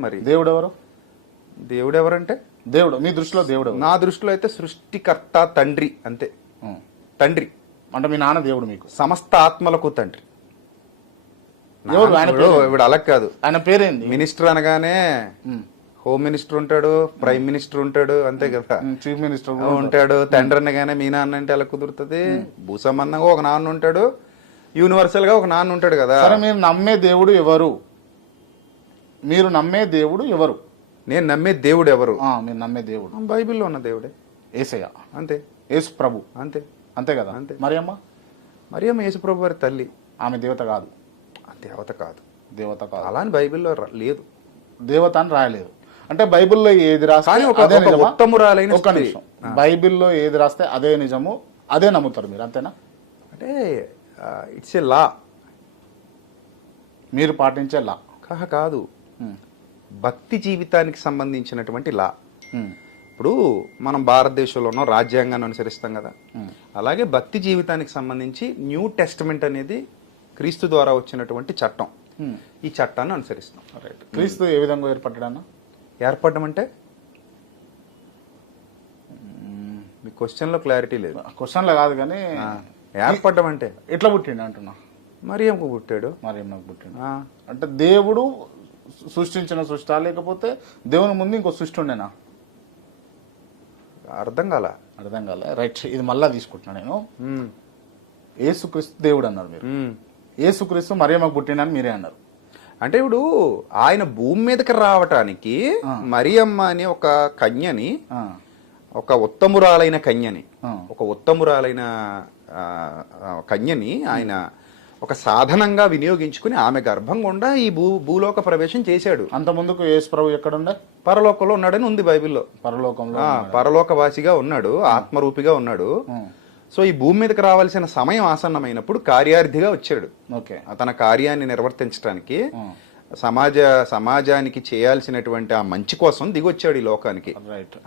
మరి దేవుడు ఎవరు? దేవుడు ఎవరంటే దేవుడు మీ దృష్టిలో దేవుడు ఎవరు? నా దృష్టిలో అయితే సృష్టికర్త తండ్రి అంతే. ఉం. తండ్రి అంటే మీ నాన్న దేవుడు మీకు? సమస్త ఆత్మలకు తండ్రి. ఎవరు ఆయన పేరు? ఇప్పుడు అలా కాదు, ఆయన పేరేంది? మినిస్టర్ అనగానే ఉం. హోమ్ మినిస్టర్ ఉంటాడు, ప్రైమ్ మినిస్టర్ ఉంటాడు, అంతే కదా. చీఫ్ మినిస్టర్ ఉంటాడు. తండ్రి అనగానే మీ నాన్న అంటే ఎలా కుదురుతుంది? భూసంబంధంగా ఒక నాన్న ఉంటాడు, యూనివర్సల్ గా ఒక నాన్న ఉంటాడు కదా. సరే, మీరు నమ్మే దేవుడు ఎవరు? మీరు నమ్మే దేవుడు ఎవరు? నేను నమ్మే దేవుడు ఎవరు? మీరు నమ్మే దేవుడు బైబిల్లో ఉన్న దేవుడే, యేసయ్య, అంతే. యేసు ప్రభు, అంతే అంతే కదా. అంతే. మరియమ్మ? మరియమ్మ యేసు ప్రభు వారి తల్లి. ఆమె దేవత కాదు. దేవత కాదు. దేవత కాదు అలా అని బైబిల్లో లేదు. దేవత అని రాయలేదు. అంటే బైబిల్లో ఏది రాస్తే కానీ ఒక అదే నిజమా? ఉత్తమురాలైన ఒక్క నిమిషం. బైబిల్లో ఏది రాస్తే అదే నిజము, అదే నమ్ముతారు మీరు, అంతేనా? అంటే ఇట్స్ ఏ లా, మీరు పాటించే లా కాదు, భక్తి జీవితానికి సంబంధించినటువంటి లా. ఇప్పుడు మనం భారతదేశంలోనో రాజ్యాంగాన్ని అనుసరిస్తాం కదా, అలాగే భక్తి జీవితానికి సంబంధించి న్యూ టెస్టమెంట్ అనేది క్రీస్తు ద్వారా వచ్చినటువంటి చట్టం. ఈ చట్టాన్ని అనుసరిస్తాం. రైట్. క్రీస్తు ఏ విధంగా ఏర్పడ్డాడన్నా? ఏర్పడడం అంటే మీ క్వశ్చన్లో క్లారిటీ లేదు. క్వశ్చన్లో కాదు కానీ ఏర్పడడం అంటే ఎట్లా పుట్టిండు అంటున్నా. మరియమ్మకు పుట్టాడు. మరియమ్మకు పుట్టిండు అంటే దేవుడు సృష్టించిన సృష్టి, లేకపోతే దేవుని ముందు ఇంకో సృష్టి ఉండేనా? అర్థం కాల. అర్థం కాలే. రైట్, ఇది మళ్ళా తీసుకుంటున్నా నేను. యేసుక్రీస్తు దేవుడు అన్నారు మీరు. యేసుక్రీస్తు మరియమ్మకు పుట్టిండని మీరే అన్నారు. అంటే ఇప్పుడు ఆయన భూమి మీదకి రావటానికి మరియమ్మ అని ఒక కన్యని, ఒక ఉత్తమురాలైన కన్యని, ఒక ఉత్తమురాలైన కన్యని ఆయన ఒక సాధనంగా వినియోగించుకుని ఆమె గర్భం గుండా ఈ భూలోక ప్రవేశం చేశాడు. అంత ముందుకు యేసు ప్రభు ఎక్కడుండే? పరలోకంలో ఉన్నాడని ఉంది బైబిల్లో. పరలోకంలో పరలోకవాసిగా ఉన్నాడు, ఆత్మరూపిగా ఉన్నాడు. సో ఈ భూమి మీదకి రావాల్సిన సమయం ఆసన్నమైనప్పుడు కార్యార్థిగా వచ్చాడు. ఓకే. తన కార్యాన్ని నిర్వర్తించడానికి, సమాజానికి చేయాల్సినటువంటి ఆ మంచి కోసం దిగొచ్చాడు ఈ లోకానికి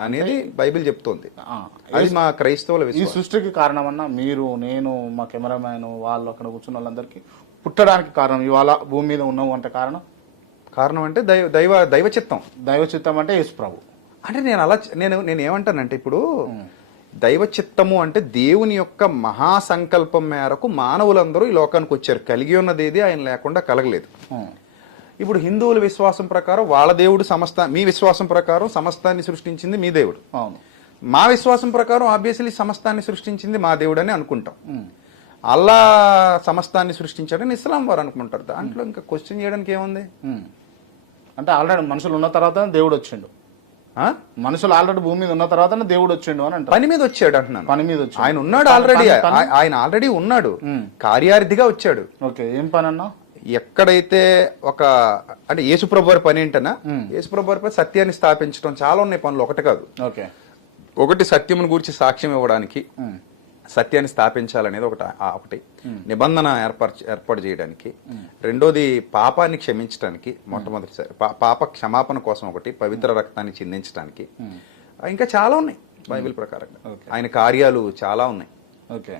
అనేది బైబిల్ చెప్తోంది. అది మా క్రైస్తవుల ఈ సృష్టికి కారణమన్నా మీరు, నేను, మా కెమెరామ్యాన్, వాళ్ళు అక్కడ కూర్చున్న వాళ్ళందరికీ పుట్టడానికి కారణం, ఇవాళ భూమి మీద ఉన్నావు అంటే కారణం అంటే దైవ చిత్తం. దైవ చిత్తం అంటే యేసు ప్రభు. అంటే నేను ఏమంటానంటే, ఇప్పుడు దైవ చిత్తము అంటే దేవుని యొక్క మహాసంకల్పం మేరకు మానవులందరూ ఈ లోకానికి వచ్చారు. కలిగి ఉన్నది ఏది ఆయన లేకుండా కలగలేదు. ఇప్పుడు హిందువుల విశ్వాసం ప్రకారం వాళ్ళ దేవుడు మీ విశ్వాసం ప్రకారం సమస్తాన్ని సృష్టించింది మీ దేవుడు. అవును. మా విశ్వాసం ప్రకారం ఆబ్వియస్లీ సమస్తాన్ని సృష్టించింది మా దేవుడు అని అనుకుంటాం. అల్లా సమస్తాన్ని సృష్టించాడని ఇస్లాం వారు అనుకుంటారు. దాంట్లో ఇంకా క్వశ్చన్ చేయడానికి ఏముంది? అంటే ఆల్రెడీ మనుషులు ఉన్న తర్వాత దేవుడు వచ్చిండు. మనుషులు ఆల్రెడీ భూమి మీద ఉన్న తర్వాత దేవుడు వచ్చిండు అని అంటే పని మీద వచ్చాడు అంటున్నాను. పని మీద వచ్చి ఆయన ఉన్నాడు ఆల్రెడీ. ఆయన ఆల్రెడీ ఉన్నాడు, కార్యార్థిగా వచ్చాడు. ఓకే. ఏం పని అన్నా? ఎక్కడైతే అంటే యేసుప్రభు వారి పని ఏంటన్నా, యేసుప్రభు వారి పని సత్యాన్ని స్థాపించడం. చాలా ఉన్నాయి పనులు, ఒకటి కాదు. ఒకటి సత్యమును గురించి సాక్ష్యం ఇవ్వడానికి, సత్యాన్ని స్థాపించాలనేది ఒకటి నిబంధన ఏర్పాటు చేయడానికి. రెండోది పాపాన్ని క్షమించడానికి, మొట్టమొదటిసారి పాప క్షమాపణ కోసం ఒకటి, పవిత్ర రక్తాన్ని చిందించడానికి. ఇంకా చాలా ఉన్నాయి బైబిల్ ప్రకారంగా. ఆయన కార్యాలు చాలా ఉన్నాయి. ఓకే.